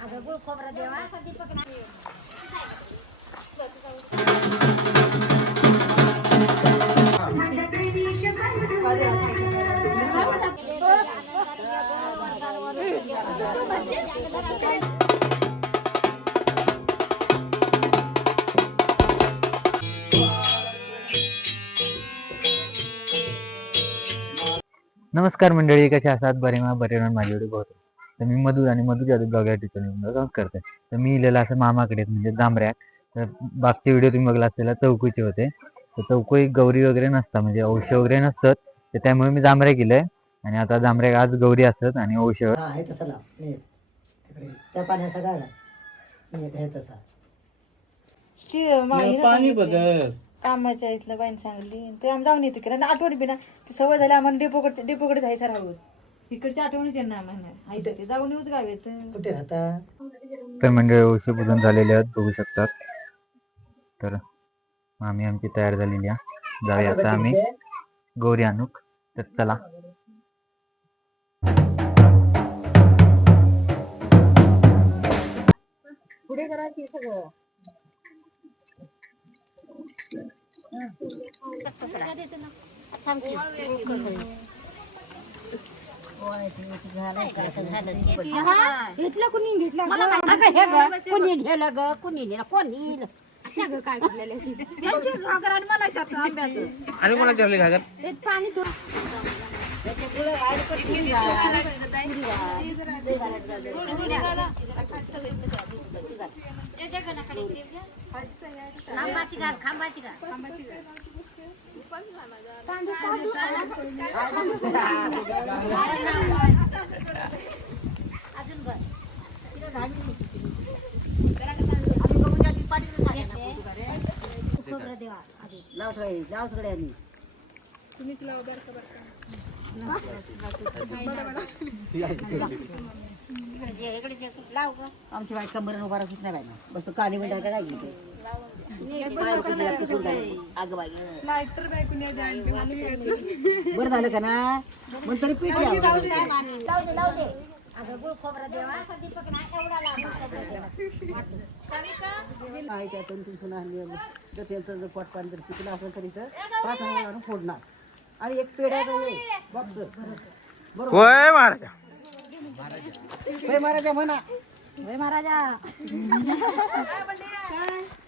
अगं गुळ खोबरं देवा. दीपक नमस्कार मंडळी कशा असतात बरे मा बरे म्हणून माझ्या व्हिडिओ तर मी मधू आणि मधू जाधव ब्लॉग या टीचर करते. तर मी इलेला असं मामाकडे म्हणजे जांभऱ्या. तर बागचे व्हिडिओ तुम्ही बघला असलेला चौकीचे होते. तर चौकी गौरी वगैरे नसतात म्हणजे औषध वगैरे नसतात. तर त्यामुळे मी जांभऱ्या केलंय. आणि आता जांभऱ्या आज गौरी असतात आणि औषध. हा आहे तसा लाव नीट तिकडे त्या पाण्या सगळा नीट आहे तसा ती मागणी पाणी बदल. कामाच्या इथलं बाईन सांगली. ते आम्ही जाऊन येतो की आणि आठवणी बिना ती सवय झाली आम्हाला डेपोकडे डेपोकडे जायचं राहू इकडची आठवणी त्यांना आम्हाला. आयचं ते जाऊन येऊच गावी कुठे राहता? तर मंडळी औषध पूजन झालेले आहेत बघू शकतात. तर आम्ही आमची तयार झालेली आहे. जाऊया आता आम्ही. गौरी आणूक. तर चला. पुढे करायची सगळं. घेतलं कुणी घेतलं कुणी घेलं ग कुणी नेलं कोणी सगळं काय आणि कोणा ठेवले घागर पाणी खांबाची घाल खांबाची घाल लाव सगळे लाव सगळ्यांनी आमची बाई कंबर उभा राहत नाही बाई. बस तो काली म्हणतात काय बरं झालं का ना? मग तरी पीठ तर त्यांचं जर पोट पाणी जर पिकलं असेल तर इथं पाच हजार फोडणार. आणि एक पेढ्याचं हे बॉक्स. बरोबर. महाराजा. होय महाराजा म्हणा. होय महाराजा.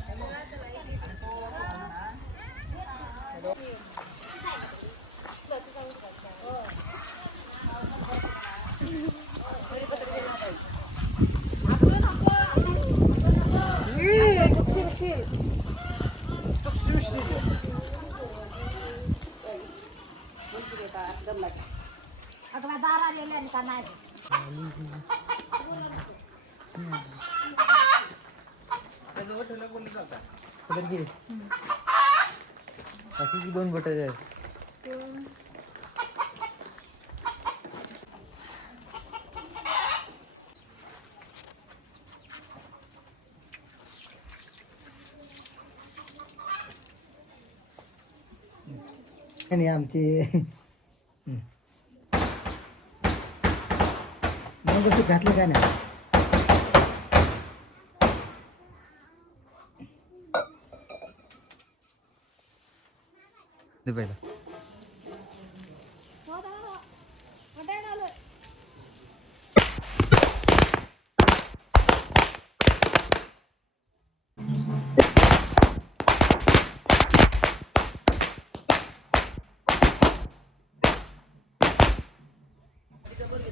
आणि आमची मंगळसूत्र घातलं का नाही? ते पहिलं.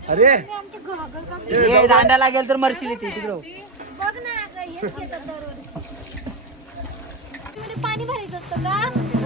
अरे. हे दांडा लागेल तर मरशील ती तिकडं बघ ना पाणी भरायचं असतं का?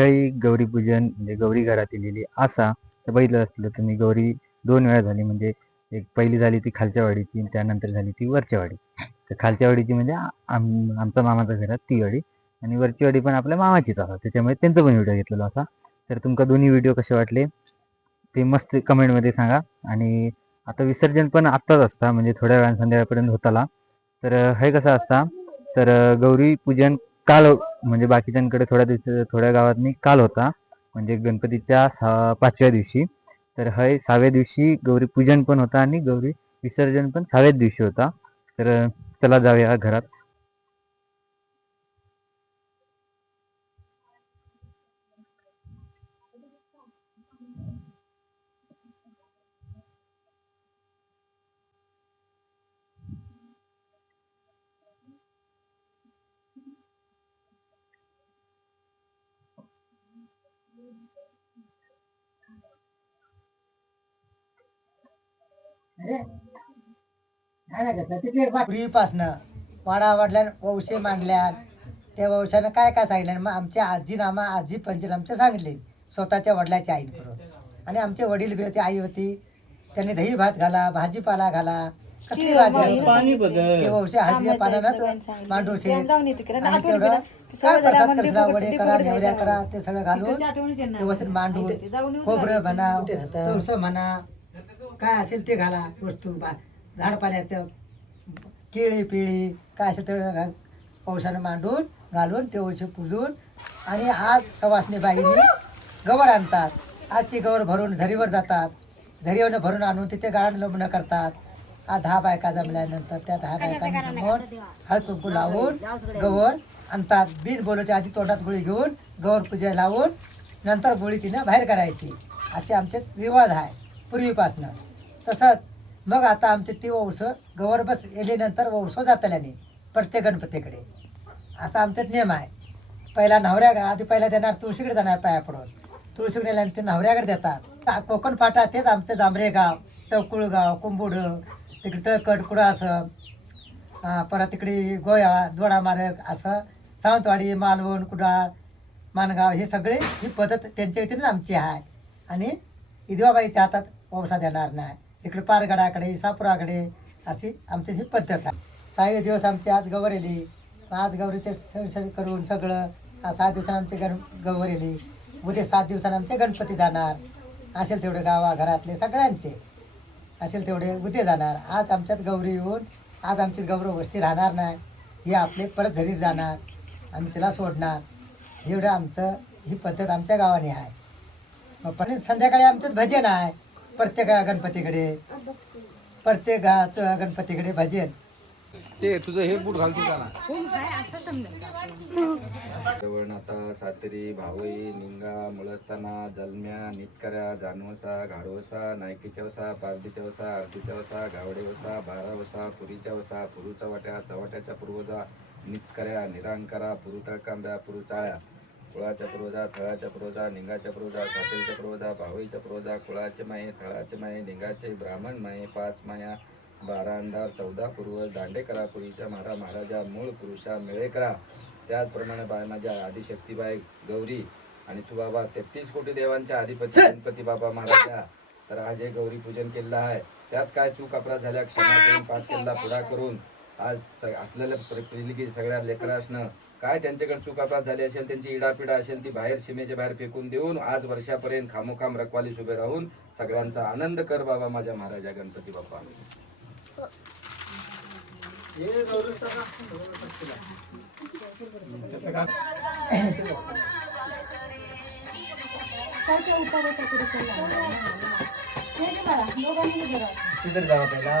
मंडळी गौरी पूजन म्हणजे गौरी घरात येलेली असा तर बघितलं असलं तुम्ही गौरी दोन वेळा झाली. म्हणजे एक पहिली झाली ती खालच्या वाडीची त्यानंतर झाली ती वरच्या वाडी तर खालच्या वाडीची म्हणजे आम आमचा मामाचा घरात ती वाडी आणि वरची वाडी पण आपल्या मामाचीच असा. त्याच्यामुळे त्यांचा पण व्हिडिओ घेतलेला असा. तर तुमका दोन्ही व्हिडिओ कसे वाटले ते मस्त कमेंटमध्ये सांगा. आणि आता विसर्जन पण आत्ताच असता. म्हणजे थोड्या वेळा संध्याकाळपर्यंत होताला. तर हे कसं असता? तर गौरी पूजन काल म्हणजे बाकीच्यांकडे थोड्या दिवस थोड्या गावातनी काल होता म्हणजे गणपतीच्या पाचव्या दिवशी. तर हय सहाव्या दिवशी गौरी पूजन पण होता आणि गौरी विसर्जन पण सहाव्याच दिवशी होता. तर चला जाऊया घरात. पूर्वीपासनं वाडा वाढल्या वंशे मांडल्या त्या वंशानं काय काय सांगितलं? मग आमच्या आजी नामा आजी पंचन आमच्या सांगितले स्वतःच्या वडिलाच्या आईन करून आणि आमचे वडील बी होते आई होती. त्यांनी दही भात घाला भाजीपाला घाला. कसली भाजी पाणी बदल. ते वंश हळदीच्या पानानं मांडू आणि आठवण तेवढं काय प्रसाद वडे करा नेवऱ्या. करा ते सगळं घालून. व्यवस्थित येऊन खोबरं. म्हणा म्हणा काय असेल ते घाला वस्तू झाडपाल्याचं केळी पिळी काय असेल ते पावसानं मांडून घालून ते वर्ष पुजून आणि आज सवासणी बाईनी गवर आणतात. आज ती गवर भरून झरीवर जातात. झरीवर भरून आणून तिथे गारण लग्न करतात. आज दहा बायका जमल्यानंतर त्या दहा बायकांनी जमून हळद कुंकू लावून गवर आणतात. बिन बोलायच्या आधी तोंडात गोळी घेऊन गवर पूजा लावून नंतर गोळी तिनं बाहेर करायची. असे आमचे रिवाज आहे. पूर्वीपासनं. तसंच मग आता आमचे ती वंश गवर बस येल्यानंतर वंश जातल्याने प्रत्येक गणपतीकडे असा आमचा नियम आहे. पहिला नवऱ्या आधी पहिला देणार तुळशीकडे जाणार पाया पडून. तुळशीकडे गेल्यानंतर ते नवऱ्याकडे देतात. कोकण फाटा तेच आमचं जांभरे गाव चौकुळगाव कुंबुड तिकडे तळकट कुडासं असं परत तिकडे गोया दोडामार्ग असं सावंतवाडी मालवण कुडाळ मानगाव हे सगळे ही पद्धत त्यांच्या इथेच आमची आहे. आणि इदवाबाईच्या हातात वंसा देणार नाही. इकडे पारगडाकडे सापुराकडे अशी आमची ही पद्धत आहे. सहावे दिवस आमची आज गवर येली आज गौरीचे सण करून सगळं आज सात दिवसानं आमचे गण गवर येली उद्या सात दिवसानं आमचे गणपती जाणार. असेल तेवढे गावा घरातले सगळ्यांचे. असेल तेवढे उद्या जाणार. आज आमच्यात गौरी येऊन आज आमची गौरव वस्ती राहणार नाही. हे आपले परत झरी जाणार आम्ही तिला सोडणार. एवढं आमचं ही पद्धत आमच्या गावाने आहे. मग पण संध्याकाळी आमच्यात भजन आहे. प्रत्येक गणपतीकडे. प्रत्येक गणपतीकडे भजन. ते तुझं हे बूट घालतो का आता सातेरी भावई निंगा मुळस्ताना जलम्या नितकऱ्या जानवसा घाडवसा नायकीच्या वसा पारदीच्या वसा आरतीच्या वसा गावडे वसा बारा वसा पुरीच्या वसा पुरूचा वाट्या चवाट्याच्या पूर्वजा नितकऱ्या निरांकरा पुरू तळकांब्या पुरू चाळ्या कुळाच्या पूर्वजा थळाच्या पूर्वजा निंगाच्या पूर्वजा सातेरीच्या पूर्वजा भावईच्या पूर्वजा कुळाचे माये थळाचे माये निंगाचे ब्राह्मण माये पाच माया बारा अंधार चौदा पूर्व दांडेकरा पुरीच्या महारा महाराजा मूळ पुरुषा मेळेकरा त्याचप्रमाणे बाय माझ्या आदिशक्तीबाई गौरी आणि तू बाबा तेहतीस कोटी देवांच्या अधिपती गणपती बाबा महाराजा. तर आज हे गौरी पूजन केलेलं आहे त्यात काय चूक अपराध झाल्या? क्षमा करून पाच केला पुरा करून आज असलेल्या सगळ्या लेकरासनं काय त्यांच्याकडे चूक अपराध झाली असेल त्यांची इडापिडा असेल ती बाहेर सीमेच्या बाहेर फेकून देऊन आज वर्षापर्यंत खामोखाम रखवाली उभे राहून सगळ्यांचा आनंद कर बाबा माझ्या महाराजा गणपती बाप्पा. तिकडे जावा पहिला.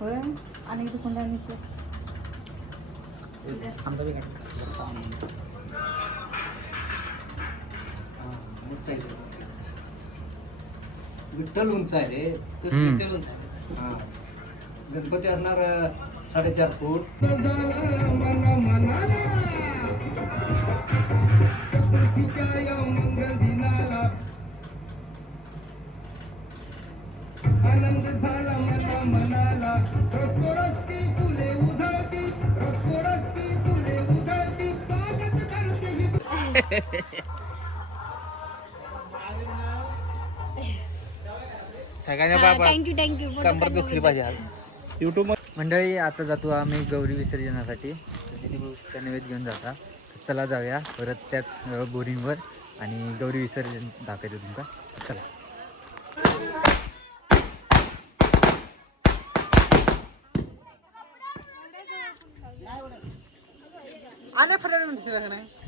होय आणि इथं विठ्ठल उंच आहे रे विठ्ठल उंच आहे हा. गणपती असणार साडेचार फूट. आनंद झाला मला मनाला रस्ती फुले उधळती रस्ती फुले उधळती स्वागत करते ही थँक्यू थँक्यू कंबर दुखली पाहिजे युट्यूब मंडळी आता जातो आम्ही गौरी विसर्जनासाठी. तिथे नैवेद्य घेऊन जाता. चला जाऊया परत त्याच बोरिंगवर आणि गौरी विसर्जन दाखवतो तुमका. चला. आले फटाफट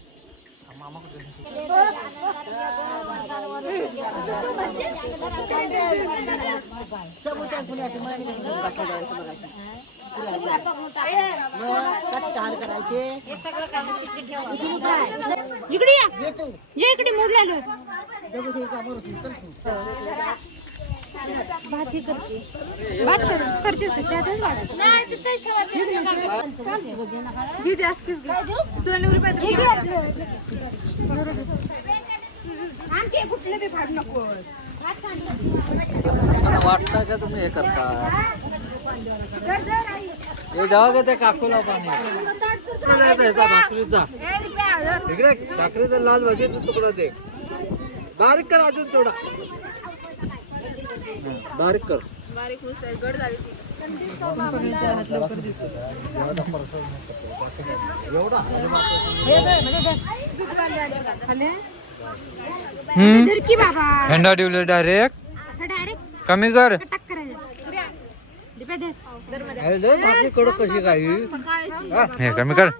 इकडे या. इकडे मोडलेलं दगडूशेठचा माणूस चल तू. भाजी करते. भात कर करते का शेतच आणखी कुठलं बी भात नको वाटतं का तुम्ही हे करता? हे जावा का त्या काकूला पाणी. भाकरीचा. इकडे भाकरीचा लाल भाजीचा तुकडा दे. बारीक कर अजून थोडा. बारीक कर. धर की बाबा. हेंडा ठेवले डायरेक्ट डायरेक्ट कमी कर. कशी काही हे. कमी कर.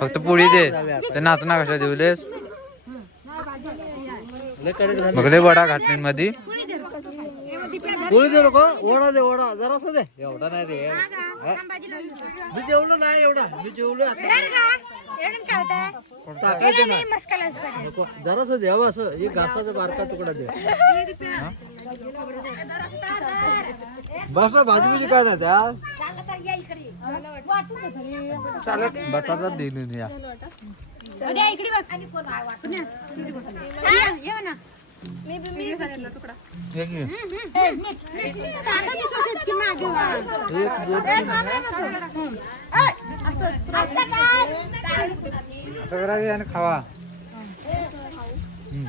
फक्त पोळी दे. ते नाचना कशा देऊलेस मग लय वडा घातली मध्ये पोळी दे लोक वडा दे वडा जरास दे. एवढा नाही दे हा? मी जेवलो नाही एवढा. मी जेवलो. टाकायचं नाही. नको. जरासं हवं असं. एक घासाचा बारका तुकडा दे. हा? बस ना भाजी काय नाही त्या? चालत बटाटा देऊन या. उद्या इकडे बघ. पुण्या. या, ये ना एक घे. एक दोन आणि खावा. हम्म.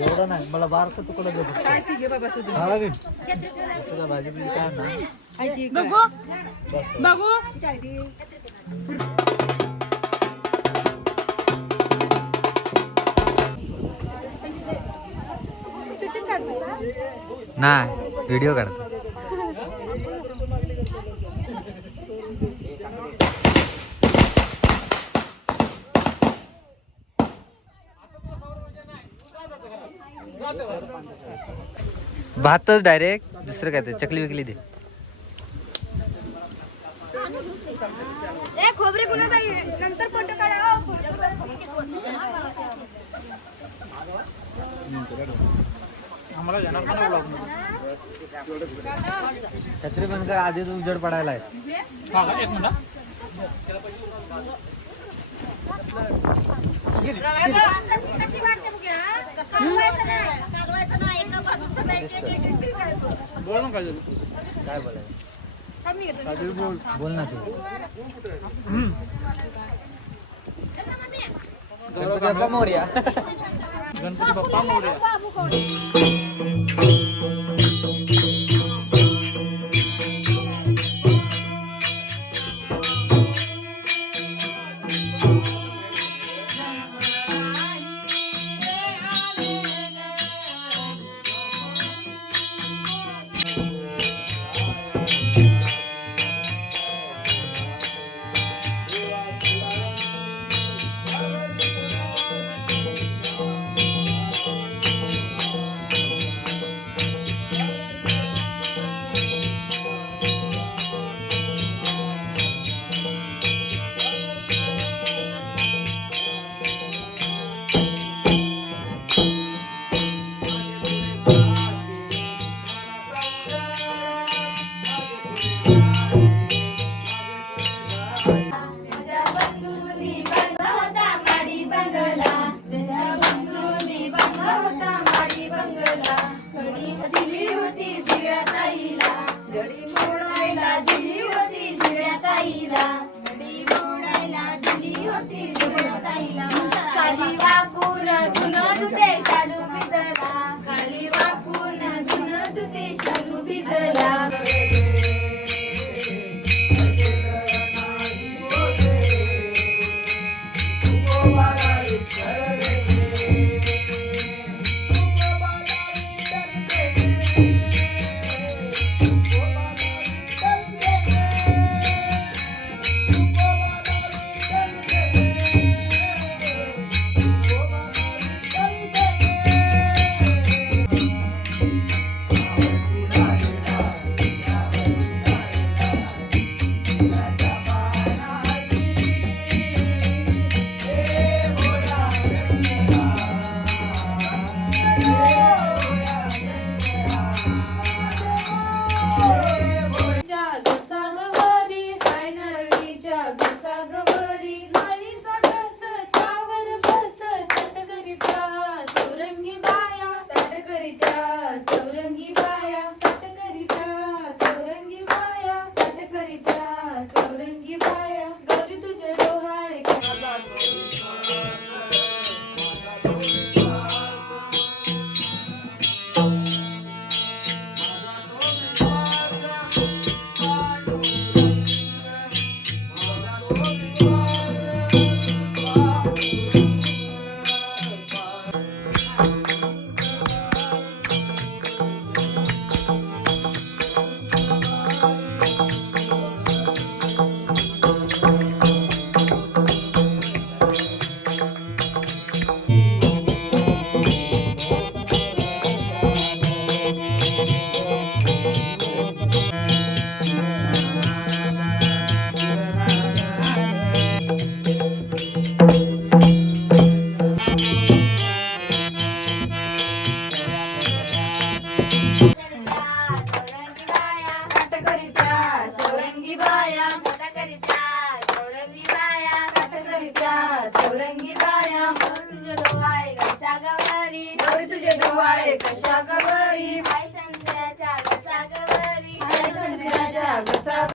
एवढं नाही मला बारका तुकडा दे फक्त. काय ती घे बाबा शोधून खावा की? तुझा भाजी बिजी काय बघू. बस. बघू. नाही व्हिडिओ काढतो भातच डायरेक्ट दुसरं काय ते चकली विकली दे. खोबरे नंतर फोटो काढा छत्री बंद कर आधीच उजड पडायला आहे. एका. काय बोलायचं? बोल. बोल ना तू. गणपती बाप्पा मोरया. गणपती बाप्पा मोरया.